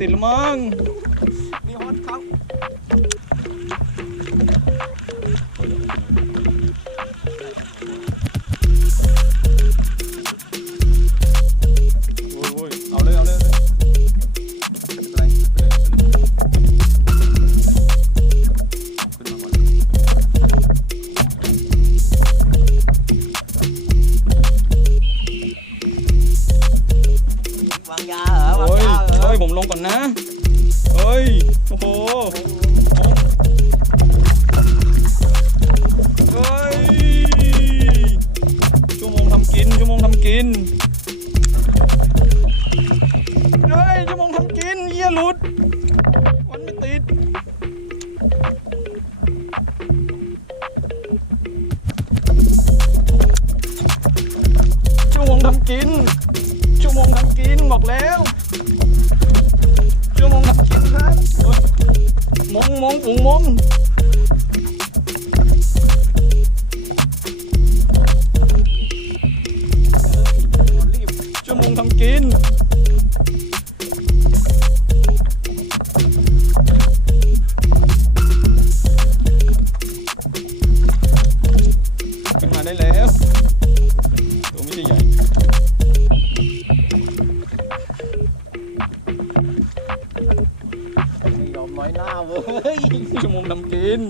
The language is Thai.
ติดละมั้งมีฮอตครับ อเฮ้ยผมลงก่อนนะเฮ้ย โอ้โหเฮ้ย ชั่วโมงทำกิน ชั่วโมงทำกิน เฮ้ย ชั่วโมงทำกินเยี่ยหลุด มันไม่ติด ชั่วโมงทำกิน ชั่วโมงทำกินบอกแล้ว มงมงมงปุ๋งมงชั่วโมงทำกินขึ้นมาได้แล้ว อมน้อยหน้าเว้ยชั่วโมงทำกิน